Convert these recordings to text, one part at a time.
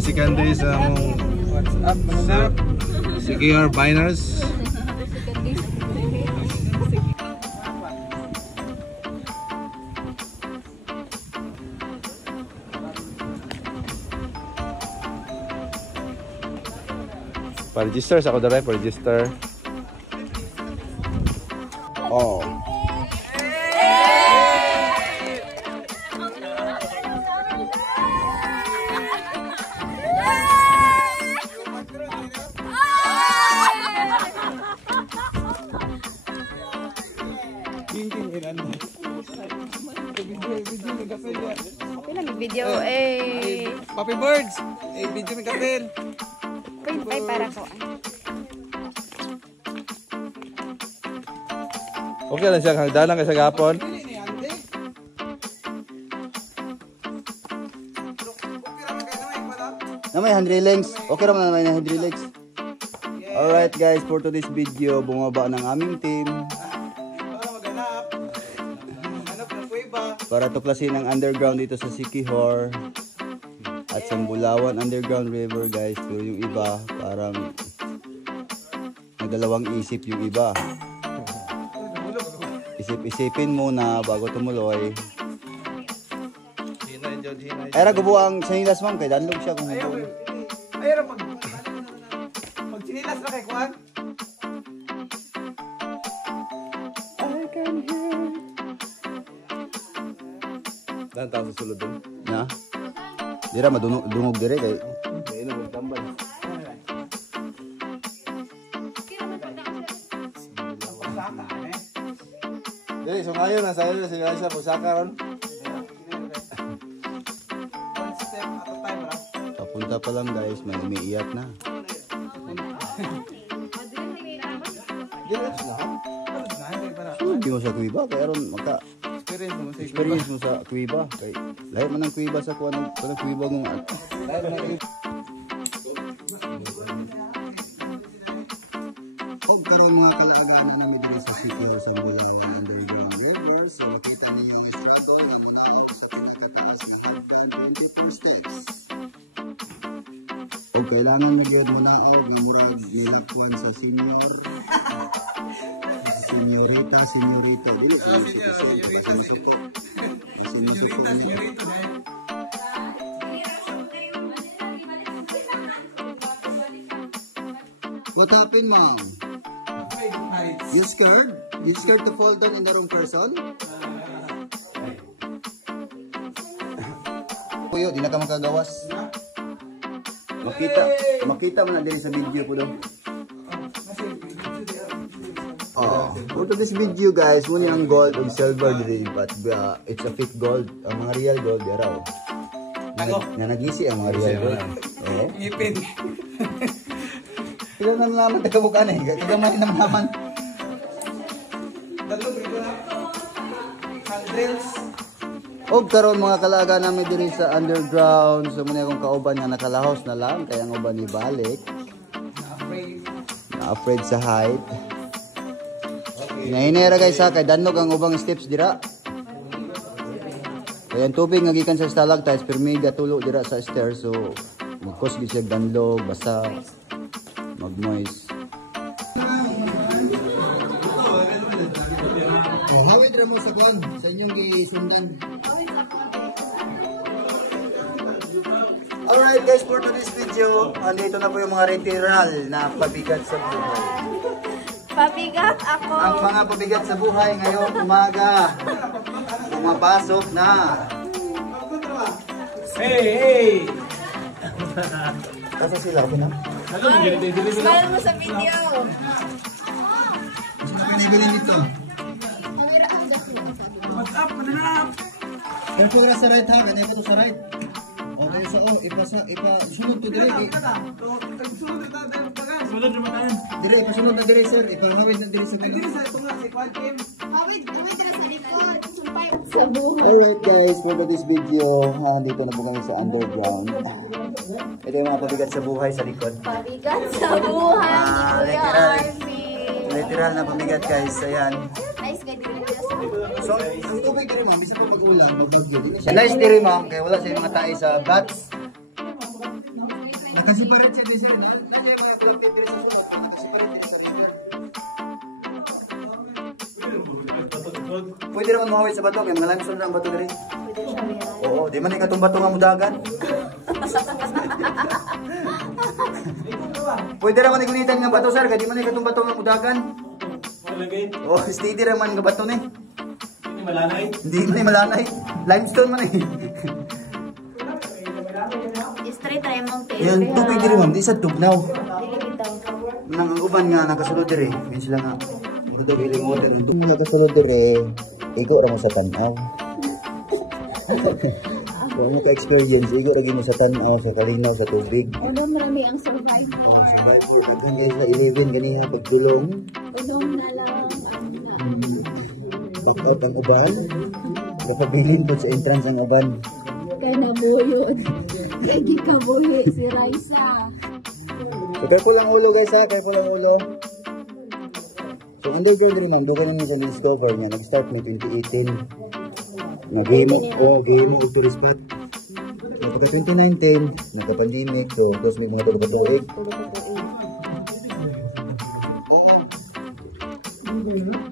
may second day sa mong CKR Biners. Pa-register sa ako dara, pa-register. Oh. Video Papi Birds. Video mi kapil. Pay para ko. Okay lang siya, hagdanan kay sa gapon. Na may handrillings. Okay naman na may handrillings. Alright guys, for today's video, bumaba ng aming team para tuklasin ang underground dito sa Siquijor at sa Bulawan Underground River guys. Pero yung iba parang nagdalawang isip yung iba. Isip-isipin muna bago tumuloy. Era gubuang sinilas ma'am kay danlog siya kung gubuang. Ayun pag sinilas na kay Juan. Dan tao sa sulod dun. Na? Dira madungog dire kay Ayun ang tambal. Dili, so ngayon nasa ilo si Raisa Pusaka ron. One step at a time, bro. papunta pa lang guys, may umiiyak na. Hindi mo sa kuiba, kaya ron maka experience mo sa kuiba. Kay lahi man ang kuiba sa kuan ng kuiba ng lahi man ang karon mga kalaaganan na diri sa Siquijor sa Bulawan Underground River. So makita niyo yung struggle na nanawag sa pinakataas ng hagdan, 22 steps. O kailangan magyud mo na og murag nilakwan sa senior. Senyorita, senyorito. Dili senyorita, senyorito. What happened, mom? You scared? You scared to fall down in the wrong person? Kuyo, di na ka makagawas. Makita mo na din sa video ko daw. For this video guys, muna ang gold o silver dili, but it's a fake gold. Ang mga real gold daraw. Nanagisi ang mga real gold. Oo. Ngipin. Ikaw na naman taga-bukan eh. Ikaw man naman. Dalog rito na. Handrills. O karon mga kalaga namin diri sa underground. So muna akong kauban nga nakalahos na lang. Kaya ang uban ni balik. Na-afraid sa height. Hinahinera guys ha. Kay danlog ang ubang steps dira. Kaya ang tubig nga gikan sa stalactites. Pero may gatulo dira sa stairs. So magkos siya danlog. Basta mag-moist. Hawid ra mo sa kuan sa inyong gisundan. Alright guys, for today's video, andito na po yung mga literal na pabigat sa buhay. Pabigat ako. Ang mga pabigat sa buhay ngayong umaga. Pumapasok na. Hey! Kasa sila, okay na? Smile mo sa video. Sino pinibilin dito? What's up? Mananap! Careful ra sa right ha, ganyan ko to sa right. Okay, so ipasunod to dire. Sunod naman tayo. Dire, ipasunod na dire sir. Ipahawid na dire sa Ay, dito sa ito nga, si Juan Kim. Hawid na sa likod. Sumpay sa buhay. Alright guys, for this video, dito na po kami sa underground. Ito yung mga pabigat sa buhay sa likod. Pabigat sa buhay ni Kuya Arvin. Literal na pabigat guys, ayan. Nice guy din. So, ang tubig diri ma'am, bisa pa mag-ulan, magbagyo. Nice diri ma'am, kaya wala sa mga tae sa bats. Nakasiparat siya din siya. Nandiyan mga kulapit din sa sunod. Nakasiparat din sa river. Pwede naman mahawit sa bato. Kaya mga limestone na ang bato na rin. Pwede siya meron. Oo, di man ikatong bato nga mudagan. Pwede naman igunitan nga bato sir. Kaya di man ikatong bato nga mudagan. Oo, steady naman nga bato na eh. Hindi malanay. Hindi man malanay. Limestone man eh. Straight try mong tail. Yan, tubig diri ma'am. Di sa tugnaw. Dili bitaw. Nang ang uban nga nakasulod diri. Yan sila nga. Ito biling water. Ang tubig nakasulod diri. Igo ra mo sa tanaw. Kung mo ka-experience, igo ra mo sa tanaw, sa kalinaw, sa tubig. Ano marami ang survive. Daghan guys na 11 ganiha pagdulong. Unong na lang. Back out ang uban. Kapabilin po sa entrance ang uban. Kaya nabuyod. Lagi kabuhi si Raisa. So, careful lang ulo guys ha, careful lang ulo. So, underground rin ma'am, doon naman sa discover niya. Nag-start May 2018. Nag-game o tourist spot. So, pagka 2019, nagka-pandemic. So, tapos may mga tulog-tuig.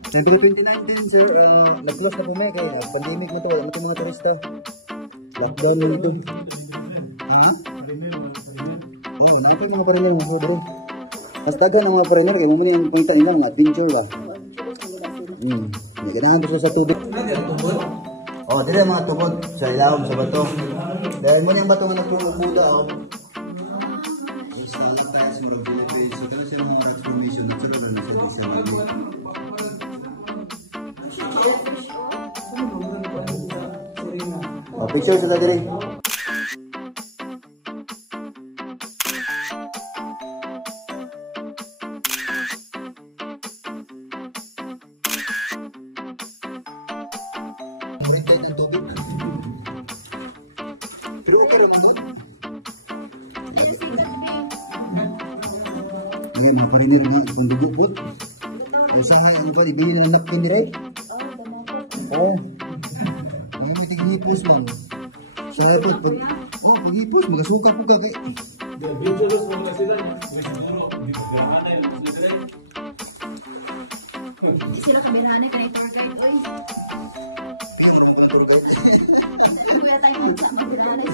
Sabi ko 2019 sir, nag-close na po may kaya pandemic na to, wala na itong mga turista. Lockdown na dito. Oo, nakapag mga pariner mga bro. Mas taga ng mga pariner kaya mamuni ang pangita nila mga adventure ba? May ganahan po sa tubig. Oo, dito mga tubod sa ilawom sa bato. Dahil mo yung bato nga nagpumukuda o. Sa tayo sa mga Philippines, so kaya siya mga transformation at sa rola na siya sa mga. Picture sila diri. Maritay ng tubig. Pero okay lang ito. Ngayon, mga parinir nga, kung dugupot. Usahay, ano ba, ibigin na ng napkin ni Ray? Oo. Ngayon, may tighipos lang. Sahay po, paghipos, magasuka po ka kay. Hindi sila kabirhanay ka na itarkay. Uy, Pero, ang pala tour guide. kuya tayo mag-kabirhanay.